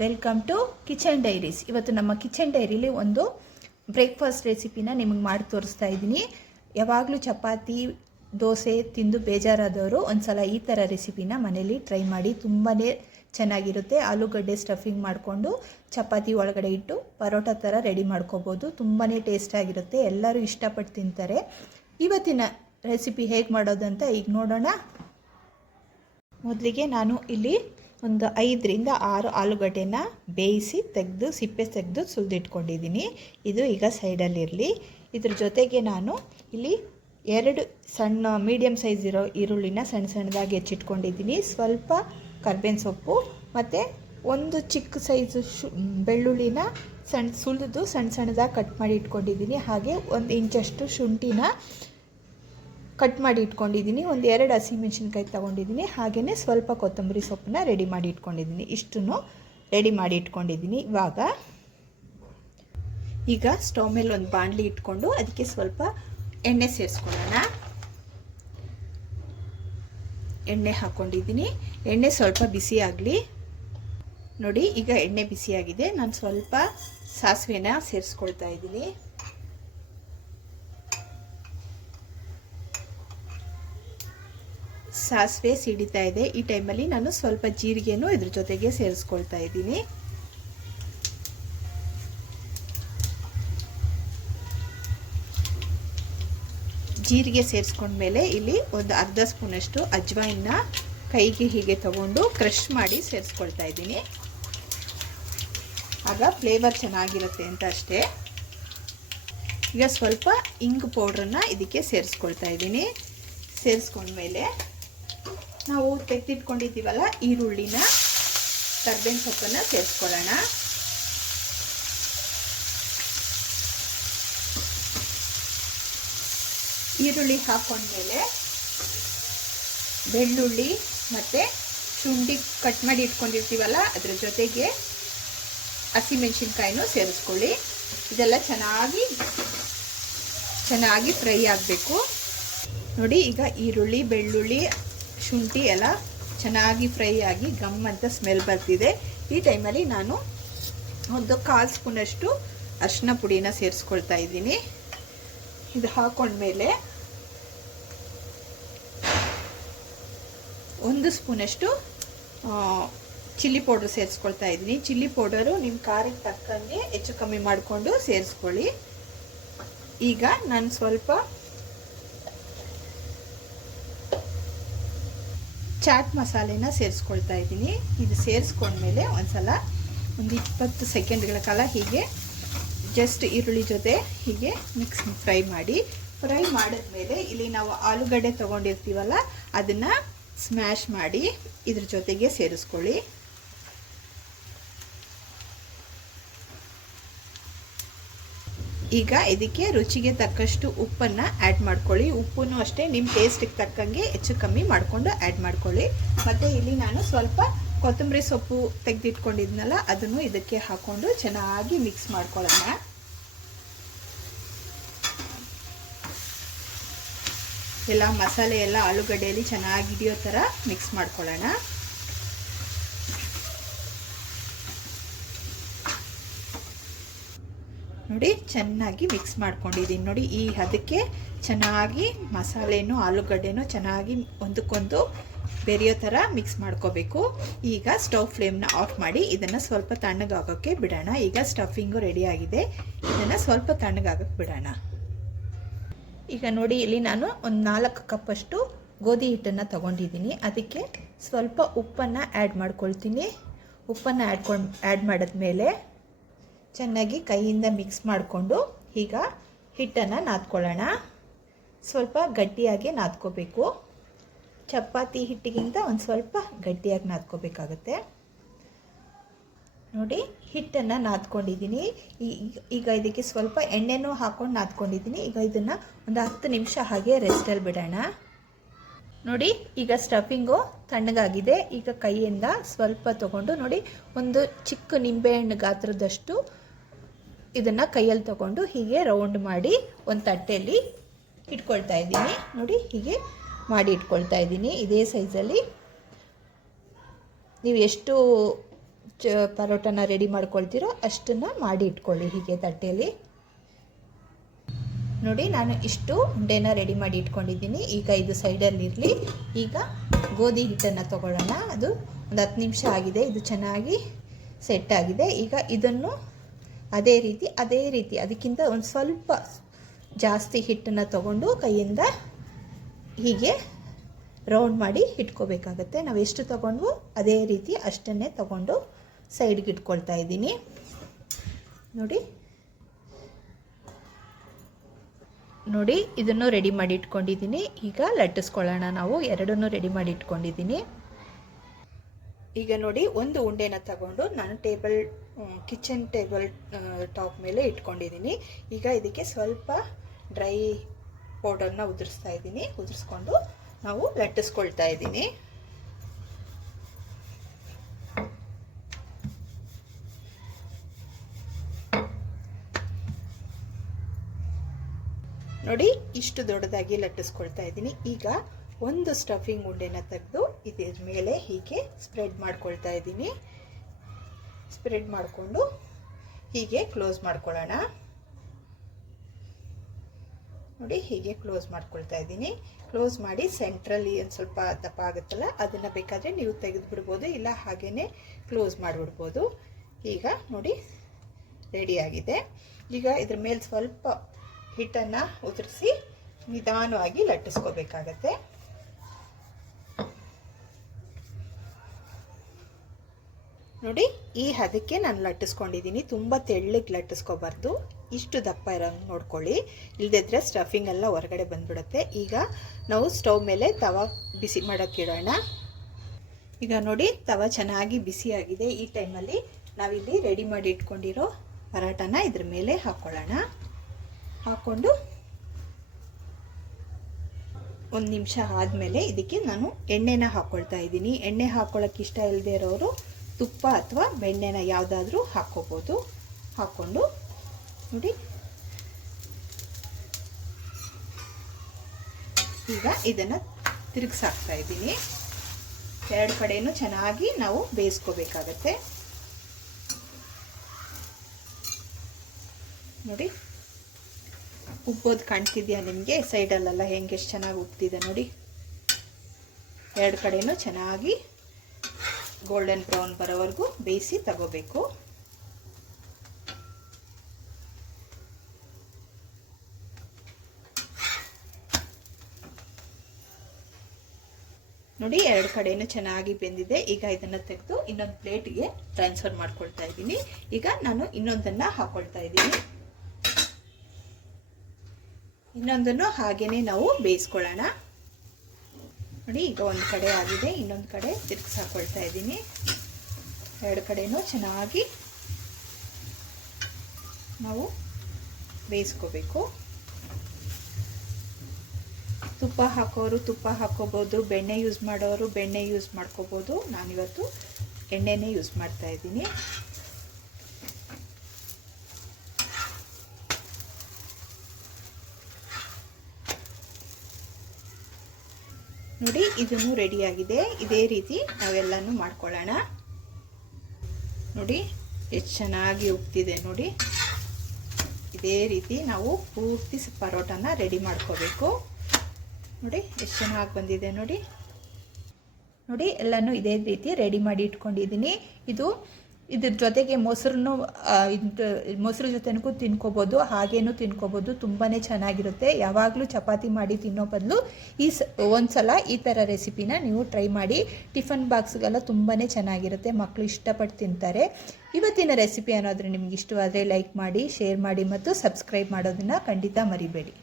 Welcome to kitchen diaries. ಇವತ್ತು ನಮ್ಮ kitchen ಡೈರಿಲಿ ಒಂದು ಬ್ರೇಕ್ಫಾಸ್ಟ್ ರೆಸಿಪಿನ ನಿಮಗೆ ಮಾಡಿ ತೋರಿಸ್ತಾ ಇದ್ದೀನಿ. ಯಾವಾಗಲೂ ಚಪಾತಿ ದೋಸೆ ತಿಂದು ಬೇಜಾರಾದವರು ಒಂದ್ಸಲ ಈ ಥರ ರೆಸಿಪಿನ ಮನೇಲಿ ಟ್ರೈ ಮಾಡಿ. ತುಂಬಾ ಚೆನ್ನಾಗಿರುತ್ತೆ. ಆಲೂಗಡ್ಡೆ ಸ್ಟಫಿಂಗ್ ಮಾಡಿಕೊಂಡು ಚಪಾತಿ ಒಳಗಡೆ ಇಟ್ಟು ಪರೋಟ ಥರ ರೆಡಿ ಮಾಡ್ಕೋಬೋದು. ತುಂಬಾ ಟೇಸ್ಟಾಗಿರುತ್ತೆ, ಎಲ್ಲರೂ ಇಷ್ಟಪಟ್ಟು ತಿಂತಾರೆ. ಇವತ್ತಿನ ರೆಸಿಪಿ ಹೇಗೆ ಮಾಡೋದಂತ ಈಗ ನೋಡೋಣ. ಮೊದಲಿಗೆ ನಾನು ಇಲ್ಲಿ ಒಂದು 5 ರಿಂದ 6 ಆಲೂಗಡ್ಡೆನ ಬೇಯಿಸಿ ತೆಗೆದು ಸಿಪ್ಪೆ ತೆಗೆದು ಸುಲಿದಿಟ್ಕೊಂಡಿದ್ದೀನಿ. ಇದು ಈಗ ಸೈಡಲ್ಲಿರಲಿ. ಇದ್ರ ಜೊತೆಗೆ ನಾನು ಇಲ್ಲಿ 2 ಸಣ್ಣ ಮೀಡಿಯಮ್ ಸೈಜ್ ಇರೋ ಈರುಳ್ಳಿನ ಸಣ್ಣ ಸಣ್ಣದಾಗಿ ಹೆಚ್ಚಿಟ್ಕೊಂಡಿದ್ದೀನಿ. ಸ್ವಲ್ಪ ಕರ್ಬೇವಿನ ಸೊಪ್ಪು ಮತ್ತು ಒಂದು ಚಿಕ್ಕ ಸೈಜು ಬೆಳ್ಳುಳ್ಳಿನ ಸುಲಿದು ಸಣ್ಣ ಸಣ್ಣದಾಗಿ ಕಟ್ ಮಾಡಿ ಇಟ್ಕೊಂಡಿದ್ದೀನಿ. ಹಾಗೆ 1 ಇಂಚಷ್ಟು ಶುಂಠಿನ ಕಟ್ ಮಾಡಿ ಇಟ್ಕೊಂಡಿದ್ದೀನಿ. ಒಂದು 2 ಹಸಿಮೆಣಸಿನ್ಕಾಯಿ ತೊಗೊಂಡಿದ್ದೀನಿ. ಹಾಗೆಯೇ ಸ್ವಲ್ಪ ಕೊತ್ತಂಬರಿ ಸೊಪ್ಪನ್ನ ರೆಡಿ ಮಾಡಿ ಇಟ್ಕೊಂಡಿದ್ದೀನಿ. ಇಷ್ಟನ್ನು ರೆಡಿ ಮಾಡಿ ಇಟ್ಕೊಂಡಿದ್ದೀನಿ. ಈಗ ಸ್ಟವ್ ಮೇಲೆ ಒಂದು ಬಾಣಲಿ ಇಟ್ಕೊಂಡು ಅದಕ್ಕೆ ಸ್ವಲ್ಪ ಎಣ್ಣೆ ಸೇರಿಸ್ಕೊಳ್ಳೋಣ. ಎಣ್ಣೆ ಹಾಕ್ಕೊಂಡಿದ್ದೀನಿ. ಎಣ್ಣೆ ಸ್ವಲ್ಪ ಬಿಸಿ ಆಗಲಿ. ನೋಡಿ, ಈಗ ಎಣ್ಣೆ ಬಿಸಿಯಾಗಿದೆ. ನಾನು ಸ್ವಲ್ಪ ಸಾಸಿವೆನ ಸೇರಿಸ್ಕೊಳ್ತಾ ಇದ್ದೀನಿ. ಸಾಸಿವೆ ಸಿಡಿತಾ ಇದೆ. ಈ ಟೈಮಲ್ಲಿ ನಾನು ಸ್ವಲ್ಪ ಜೀರಿಗೆನೂ ಇದ್ರ ಜೊತೆಗೆ ಸೇರಿಸ್ಕೊಳ್ತಾ ಇದ್ದೀನಿ. ಜೀರಿಗೆ ಸೇರಿಸ್ಕೊಂಡ್ಮೇಲೆ ಇಲ್ಲಿ ಒಂದು ಅರ್ಧ ಸ್ಪೂನಷ್ಟು ಅಜ್ವಾಯಿನ ಕೈಗೆ ಹೀಗೆ ತಗೊಂಡು ಕ್ರಷ್ ಮಾಡಿ ಸೇರಿಸ್ಕೊಳ್ತಾ ಇದ್ದೀನಿ. ಆಗ ಫ್ಲೇವರ್ ಚೆನ್ನಾಗಿರುತ್ತೆ ಅಂತ ಅಷ್ಟೇ. ಈಗ ಸ್ವಲ್ಪ ಇಂಗು ಪೌಡ್ರನ್ನ ಇದಕ್ಕೆ ಸೇರಿಸ್ಕೊಳ್ತಾ ಇದ್ದೀನಿ. ಸೇರಿಸ್ಕೊಂಡ್ಮೇಲೆ ನಾವು ತೆಗೆದಿಟ್ಕೊಂಡಿದ್ದೀವಲ್ಲ ಈರುಳ್ಳಿನ, ಕರ್ಬೇವಿನ ಸೊಪ್ಪನ್ನು ಸೇರಿಸ್ಕೊಳ್ಳೋಣ. ಈರುಳ್ಳಿ ಹಾಕೊಂಡ್ಮೇಲೆ ಬೆಳ್ಳುಳ್ಳಿ ಮತ್ತು ಶುಂಠಿ ಕಟ್ ಮಾಡಿ ಇಟ್ಕೊಂಡಿರ್ತೀವಲ್ಲ ಅದ್ರ ಜೊತೆಗೆ ಹಸಿಮೆಣಸಿನ್ಕಾಯಿನೂ ಸೇರಿಸ್ಕೊಳ್ಳಿ. ಇದೆಲ್ಲ ಚೆನ್ನಾಗಿ ಫ್ರೈ ಆಗಬೇಕು. ನೋಡಿ, ಈಗ ಈರುಳ್ಳಿ ಬೆಳ್ಳುಳ್ಳಿ ಶುಂಠಿ ಎಲ್ಲ ಚೆನ್ನಾಗಿ ಫ್ರೈ ಆಗಿ ಗಮ್ ಅಂತ ಸ್ಮೆಲ್ ಬರ್ತಿದೆ. ಈ ಟೈಮಲ್ಲಿ ನಾನು ಒಂದು 1/4 ಸ್ಪೂನಷ್ಟು ಅರಿಶಿನ ಪುಡಿನ ಸೇರಿಸ್ಕೊಳ್ತಾ ಇದ್ದೀನಿ. ಇದು ಹಾಕೊಂಡ್ಮೇಲೆ 1 ಸ್ಪೂನಷ್ಟು ಚಿಲ್ಲಿ ಪೌಡ್ರ್ ಸೇರಿಸ್ಕೊಳ್ತಾ ಇದ್ದೀನಿ. ಚಿಲ್ಲಿ ಪೌಡರು ನಿಮ್ಮ ಖಾರಕ್ಕೆ ತಕ್ಕಂಗೆ ಹೆಚ್ಚು ಕಮ್ಮಿ ಮಾಡಿಕೊಂಡು ಸೇರಿಸ್ಕೊಳ್ಳಿ. ಈಗ ನಾನು ಸ್ವಲ್ಪ ಚಾಟ್ ಮಸಾಲೆನ ಸೇರಿಸ್ಕೊಳ್ತಾ ಇದ್ದೀನಿ. ಇದು ಸೇರಿಸ್ಕೊಂಡ್ಮೇಲೆ ಒಂದು 20 ಸೆಕೆಂಡ್ಗಳ ಕಾಲ ಹೀಗೆ ಜಸ್ಟ್ ಈರುಳ್ಳಿ ಜೊತೆ ಹೀಗೆ ಫ್ರೈ ಮಾಡಿ. ಫ್ರೈ ಮಾಡಿದ್ಮೇಲೆ ಇಲ್ಲಿ ನಾವು ಆಲೂಗಡ್ಡೆ ತೊಗೊಂಡಿರ್ತೀವಲ್ಲ ಅದನ್ನು ಸ್ಮ್ಯಾಶ್ ಮಾಡಿ ಇದ್ರ ಜೊತೆಗೆ ಸೇರಿಸ್ಕೊಳ್ಳಿ. ಈಗ ಇದಕ್ಕೆ ರುಚಿಗೆ ತಕ್ಕಷ್ಟು ಉಪ್ಪನ್ನು ಆ್ಯಡ್ ಮಾಡ್ಕೊಳ್ಳಿ. ಉಪ್ಪನ್ನು ಅಷ್ಟೇ ನಿಮ್ಮ ಟೇಸ್ಟಿಗೆ ತಕ್ಕಂಗೆ ಹೆಚ್ಚು ಕಮ್ಮಿ ಮಾಡಿಕೊಂಡು ಆ್ಯಡ್ ಮಾಡ್ಕೊಳ್ಳಿ. ಮತ್ತು ಇಲ್ಲಿ ನಾನು ಸ್ವಲ್ಪ ಕೊತ್ತಂಬರಿ ಸೊಪ್ಪು ತೆಗೆದಿಟ್ಕೊಂಡಿದ್ನಲ್ಲ ಅದನ್ನು ಇದಕ್ಕೆ ಹಾಕ್ಕೊಂಡು ಚೆನ್ನಾಗಿ ಮಿಕ್ಸ್ ಮಾಡ್ಕೊಳ್ಳೋಣ. ಎಲ್ಲ ಮಸಾಲೆ ಎಲ್ಲ ಆಲೂಗಡ್ಡೆಯಲ್ಲಿ ಚೆನ್ನಾಗಿ ಹಿಡಿಯೋ ಥರ ಮಿಕ್ಸ್ ಮಾಡ್ಕೊಳ್ಳೋಣ. ನೋಡಿ, ಚೆನ್ನಾಗಿ ಮಿಕ್ಸ್ ಮಾಡ್ಕೊಂಡಿದ್ದೀನಿ. ನೋಡಿ, ಈ ಹದಕ್ಕೆ ಚೆನ್ನಾಗಿ ಮಸಾಲೆನೂ ಆಲೂಗಡ್ಡೆನೂ ಚೆನ್ನಾಗಿ ಒಂದಕ್ಕೊಂದು ಬೆರೆಯೋ ಥರ ಮಿಕ್ಸ್ ಮಾಡ್ಕೋಬೇಕು. ಈಗ ಸ್ಟವ್ ಫ್ಲೇಮ್ನ ಆಫ್ ಮಾಡಿ ಇದನ್ನು ಸ್ವಲ್ಪ ತಣ್ಣಗಾಗೋಕ್ಕೆ ಬಿಡೋಣ. ಈಗ ಸ್ಟಫಿಂಗು ರೆಡಿ ಆಗಿದೆ. ಇದನ್ನು ಸ್ವಲ್ಪ ತಣ್ಣಗಾಗೋಕ್ಕೆ ಬಿಡೋಣ. ಈಗ ನೋಡಿ, ಇಲ್ಲಿ ನಾನು ಒಂದು 4 ಕಪ್ಪಷ್ಟು ಗೋಧಿ ಹಿಟ್ಟನ್ನು ತಗೊಂಡಿದ್ದೀನಿ. ಅದಕ್ಕೆ ಸ್ವಲ್ಪ ಉಪ್ಪನ್ನು ಆ್ಯಡ್ ಮಾಡ್ಕೊಳ್ತೀನಿ. ಉಪ್ಪನ್ನು ಆ್ಯಡ್ ಮಾಡಿದ್ಮೇಲೆ ಚೆನ್ನಾಗಿ ಕೈಯಿಂದ ಮಿಕ್ಸ್ ಮಾಡಿಕೊಂಡು ಈಗ ಹಿಟ್ಟನ್ನು ನಾದ್ಕೊಳ್ಳೋಣ. ಸ್ವಲ್ಪ ಗಟ್ಟಿಯಾಗಿ ನಾದ್ಕೋಬೇಕು. ಚಪಾತಿ ಹಿಟ್ಟಿಗಿಂತ ಒಂದು ಸ್ವಲ್ಪ ಗಟ್ಟಿಯಾಗಿ ನಾದ್ಕೋಬೇಕಾಗತ್ತೆ. ನೋಡಿ, ಹಿಟ್ಟನ್ನು ನಾದ್ಕೊಂಡಿದ್ದೀನಿ. ಈಗ ಇದಕ್ಕೆ ಸ್ವಲ್ಪ ಎಣ್ಣೆನೂ ಹಾಕ್ಕೊಂಡು ನಾದ್ಕೊಂಡಿದ್ದೀನಿ. ಈಗ ಇದನ್ನು ಒಂದು 10 ನಿಮಿಷ ಹಾಗೆ ರೆಸ್ಟಲ್ಲಿ ಬಿಡೋಣ. ನೋಡಿ, ಈಗ ಸ್ಟಫಿಂಗು ತಣ್ಣಗಾಗಿದೆ. ಈಗ ಕೈಯಿಂದ ಸ್ವಲ್ಪ ತಗೊಂಡು ನೋಡಿ, ಒಂದು ಚಿಕ್ಕ ನಿಂಬೆಹಣ್ಣು ಗಾತ್ರದಷ್ಟು ಇದನ್ನು ಕೈಯಲ್ಲಿ ತಗೊಂಡು ಹೀಗೆ ರೌಂಡ್ ಮಾಡಿ ಒಂದು ತಟ್ಟೆಯಲ್ಲಿ ಇಟ್ಕೊಳ್ತಾ ಇದ್ದೀನಿ. ನೋಡಿ, ಹೀಗೆ ಮಾಡಿ ಇಟ್ಕೊಳ್ತಾ ಇದ್ದೀನಿ. ಇದೇ ಸೈಜಲ್ಲಿ ನೀವು ಎಷ್ಟು ಪರೋಟನ ರೆಡಿ ಮಾಡ್ಕೊಳ್ತೀರೋ ಅಷ್ಟನ್ನು ಮಾಡಿ ಇಟ್ಕೊಳ್ಳಿ ಹೀಗೆ ತಟ್ಟೆಯಲ್ಲಿ. ನೋಡಿ ನಾನು ಇಷ್ಟು ಉಂಡೆನ ರೆಡಿ ಮಾಡಿ ಇಟ್ಕೊಂಡಿದ್ದೀನಿ. ಈಗ ಇದು ಸೈಡಲ್ಲಿರಲಿ. ಈಗ ಗೋಧಿ ಹಿಟ್ಟನ್ನು ತೊಗೊಳ್ಳೋಣ. ಅದು ಒಂದು 10 ನಿಮಿಷ ಆಗಿದೆ. ಇದು ಚೆನ್ನಾಗಿ ಸೆಟ್ ಆಗಿದೆ. ಈಗ ಇದನ್ನು ಅದೇ ರೀತಿ ಅದಕ್ಕಿಂತ ಒಂದು ಸ್ವಲ್ಪ ಜಾಸ್ತಿ ಹಿಟ್ಟನ್ನು ತಗೊಂಡು ಕೈಯಿಂದ ಹೀಗೆ ರೌಂಡ್ ಮಾಡಿ ಇಟ್ಕೋಬೇಕಾಗತ್ತೆ. ನಾವು ಎಷ್ಟು ತಗೊಂಡ್ವು ಅದೇ ರೀತಿ ಅಷ್ಟನ್ನೇ ತಗೊಂಡು ಸೈಡ್ಗೆ ಇಟ್ಕೊಳ್ತಾ ಇದ್ದೀನಿ. ನೋಡಿ ಇದನ್ನು ರೆಡಿ ಮಾಡಿ ಇಟ್ಕೊಂಡಿದ್ದೀನಿ. ಈಗ ಲಟ್ಟಿಸ್ಕೊಳ್ಳೋಣ. ನಾವು ಎರಡನ್ನೂ ರೆಡಿ ಮಾಡಿ ಇಟ್ಕೊಂಡಿದ್ದೀನಿ. ಈಗ ನೋಡಿ ಒಂದು ಉಂಡೆನ ತಗೊಂಡು ನಾನು ಕಿಚನ್ ಟೇಬಲ್ ಟಾಪ್ ಮೇಲೆ ಇಟ್ಕೊಂಡಿದ್ದೀನಿ. ಈಗ ಇದಕ್ಕೆ ಸ್ವಲ್ಪ ಡ್ರೈ ಪೌಡರ್ನ ಉದುರಿಸ್ತಾ ಇದ್ದೀನಿ. ಉದುರಿಸ್ಕೊಂಡು ನಾವು ಲಟ್ಟಿಸ್ಕೊಳ್ತಾ ಇದ್ದೀನಿ. ನೋಡಿ ಇಷ್ಟು ದೊಡ್ಡದಾಗಿ ಲಟ್ಟಿಸ್ಕೊಳ್ತಾ ಇದ್ದೀನಿ. ಈಗ ಒಂದು ಸ್ಟಫಿಂಗ್ ಉಂಡೆನ ತೆಗೆದು ಇದರ ಮೇಲೆ ಹೀಗೆ ಸ್ಪ್ರೆಡ್ ಮಾಡ್ಕೊಳ್ತಾ ಇದ್ದೀನಿ. ಸ್ಪ್ರೆಡ್ ಮಾಡಿಕೊಂಡು ಹೀಗೆ ಕ್ಲೋಸ್ ಮಾಡ್ಕೊಳ್ಳೋಣ. ನೋಡಿ ಹೀಗೆ ಕ್ಲೋಸ್ ಮಾಡ್ಕೊಳ್ತಾ ಇದ್ದೀನಿ. ಕ್ಲೋಸ್ ಮಾಡಿ ಸೆಂಟ್ರಲ್ಲಿ ಒಂದು ಸ್ವಲ್ಪ ದಪ್ಪ ಆಗುತ್ತಲ್ಲ ಅದನ್ನು ಬೇಕಾದರೆ ನೀವು ತೆಗೆದು ಬಿಡ್ಬೋದು, ಇಲ್ಲ ಹಾಗೇ ಕ್ಲೋಸ್ ಮಾಡಿಬಿಡ್ಬೋದು. ಈಗ ನೋಡಿ ರೆಡಿಯಾಗಿದೆ. ಈಗ ಇದ್ರ ಮೇಲೆ ಸ್ವಲ್ಪ ಹಿಟ್ಟನ್ನು ಉದುರಿಸಿ ನಿಧಾನವಾಗಿ ಲಟ್ಟಿಸ್ಕೋಬೇಕಾಗತ್ತೆ. ನೋಡಿ ಈ ಹದಕ್ಕೆ ನಾನು ಲಟ್ಟಿಸ್ಕೊಂಡಿದ್ದೀನಿ. ತುಂಬ ತೆಳ್ಳಗೆ ಲಟ್ಟಿಸ್ಕೋಬಾರ್ದು, ಇಷ್ಟು ದಪ್ಪ ಇರೋಂಗೆ ನೋಡ್ಕೊಳ್ಳಿ, ಇಲ್ಲದಿದ್ದರೆ ಸ್ಟಫಿಂಗ್ ಎಲ್ಲ ಹೊರಗಡೆ ಬಂದ್ಬಿಡುತ್ತೆ. ಈಗ ನಾವು ಸ್ಟವ್ ಮೇಲೆ ತವ ಬಿಸಿ ಮಾಡೋಕ್ಕಿಡೋಣ. ಈಗ ನೋಡಿ ತವ ಚೆನ್ನಾಗಿ ಬಿಸಿಯಾಗಿದೆ. ಈ ಟೈಮಲ್ಲಿ ನಾವಿಲ್ಲಿ ರೆಡಿ ಮಾಡಿ ಇಟ್ಕೊಂಡಿರೋ ಪರಾಟನ ಇದ್ರ ಮೇಲೆ ಹಾಕ್ಕೊಳ್ಳೋಣ. ಹಾಕ್ಕೊಂಡು 1 ನಿಮಿಷ ಆದಮೇಲೆ ಇದಕ್ಕೆ ನಾನು ಎಣ್ಣೆನ ಹಾಕ್ಕೊಳ್ತಾ ಇದ್ದೀನಿ. ಎಣ್ಣೆ ಹಾಕ್ಕೊಳ್ಳೋಕೆ ಇಷ್ಟ ಇಲ್ಲದೆ ಇರೋರು ತುಪ್ಪ ಅಥವಾ ಬೆಣ್ಣೆನ ಯಾವುದಾದ್ರೂ ಹಾಕ್ಕೋಬೋದು. ಹಾಕ್ಕೊಂಡು ನೋಡಿ ಈಗ ಇದನ್ನು ತಿರುಗಿಸಾಕ್ತಾ ಇದ್ದೀನಿ. ಎರಡು ಕಡೆಯೂ ಚೆನ್ನಾಗಿ ನಾವು ಬೇಯಿಸ್ಕೋಬೇಕಾಗತ್ತೆ. ನೋಡಿ ಉಬ್ಬೋದು ಕಾಣ್ತಿದೆಯಾ ನಿಮಗೆ? ಸೈಡಲ್ಲೆಲ್ಲ ಹೆಂಗೆ ಎಷ್ಟು ಚೆನ್ನಾಗಿ ಉಬ್ತಿದೆ ನೋಡಿ. ಎರಡು ಕಡೆಯೂ ಚೆನ್ನಾಗಿ ಗೋಲ್ಡನ್ ಬ್ರೌನ್ ಬರೋವರೆಗೂ ಬೇಯಿಸಿ ತಗೋಬೇಕು. ನೋಡಿ ಎರಡು ಕಡೆಯೂ ಚೆನ್ನಾಗಿ ಬೆಂದಿದೆ. ಈಗ ಇದನ್ನು ತೆಗೆದು ಇನ್ನೊಂದು ಪ್ಲೇಟ್ಗೆ ಟ್ರಾನ್ಸ್ಫರ್ ಮಾಡ್ಕೊಳ್ತಾ ಇದ್ದೀನಿ. ಈಗ ನಾನು ಇನ್ನೊಂದನ್ನು ಹಾಕೊಳ್ತಾ ಇದ್ದೀನಿ. ಇನ್ನೊಂದನ್ನು ಹಾಗೇನೆ ನಾವು ಬೇಯಿಸ್ಕೊಳ್ಳೋಣ. ನೋಡಿ ಈಗ ಒಂದು ಕಡೆ ಆಗಿದೆ, ಇನ್ನೊಂದು ಕಡೆ ತಿರುಗಿಸಿ ಹಾಕೊಳ್ತಾ ಇದ್ದೀನಿ. ಎರಡು ಕಡೆನೂ ಚೆನ್ನಾಗಿ ನಾವು ಬೇಯಿಸ್ಕೋಬೇಕು. ತುಪ್ಪ ಹಾಕೋರು ತುಪ್ಪ ಹಾಕೋಬೋದು, ಬೆಣ್ಣೆ ಯೂಸ್ ಮಾಡೋರು ಬೆಣ್ಣೆ ಯೂಸ್ ಮಾಡ್ಕೋಬೋದು. ನಾನಿವತ್ತು ಎಣ್ಣೆನೇ ಯೂಸ್ ಮಾಡ್ತಾ ಇದ್ದೀನಿ. ನೋಡಿ ಇದನ್ನು ರೆಡಿಯಾಗಿದೆ. ಇದೇ ರೀತಿ ನಾವೆಲ್ಲನೂ ಮಾಡ್ಕೊಳ್ಳೋಣ. ನೋಡಿ ಎಷ್ಟು ಚೆನ್ನಾಗಿ ಉಬ್ತಿದೆ ನೋಡಿ. ಇದೇ ರೀತಿ ನಾವು ಪೂರ್ತಿ ಪರೋಟನ ರೆಡಿ ಮಾಡ್ಕೋಬೇಕು. ನೋಡಿ ಎಷ್ಟು ಚೆನ್ನಾಗಿ ಬಂದಿದೆ ನೋಡಿ. ನೋಡಿ ಎಲ್ಲನೂ ಇದೇ ರೀತಿ ರೆಡಿ ಮಾಡಿ ಇಟ್ಕೊಂಡಿದ್ದೀನಿ. ಇದ್ರ ಜೊತೆಗೆ ಮೊಸರು ಜೊತೆನೂ ತಿನ್ಕೋಬೋದು, ಹಾಗೇನೂ ತಿನ್ಕೋಬೋದು. ತುಂಬಾ ಚೆನ್ನಾಗಿರುತ್ತೆ. ಯಾವಾಗಲೂ ಚಪಾತಿ ಮಾಡಿ ತಿನ್ನೋ ಬದಲು ಒಂದ್ಸಲ ಈ ಥರ ರೆಸಿಪಿನ ನೀವು ಟ್ರೈ ಮಾಡಿ. ಟಿಫನ್ ಬಾಕ್ಸ್ಗೆಲ್ಲ ತುಂಬಾ ಚೆನ್ನಾಗಿರುತ್ತೆ, ಮಕ್ಕಳು ಇಷ್ಟಪಟ್ಟು ತಿಂತಾರೆ. ಇವತ್ತಿನ ರೆಸಿಪಿ ಏನಾದರೂ ನಿಮ್ಗೆ ಇಷ್ಟವಾದರೆ ಲೈಕ್ ಮಾಡಿ, ಶೇರ್ ಮಾಡಿ ಮತ್ತು ಸಬ್ಸ್ಕ್ರೈಬ್ ಮಾಡೋದನ್ನು ಖಂಡಿತ ಮರಿಬೇಡಿ.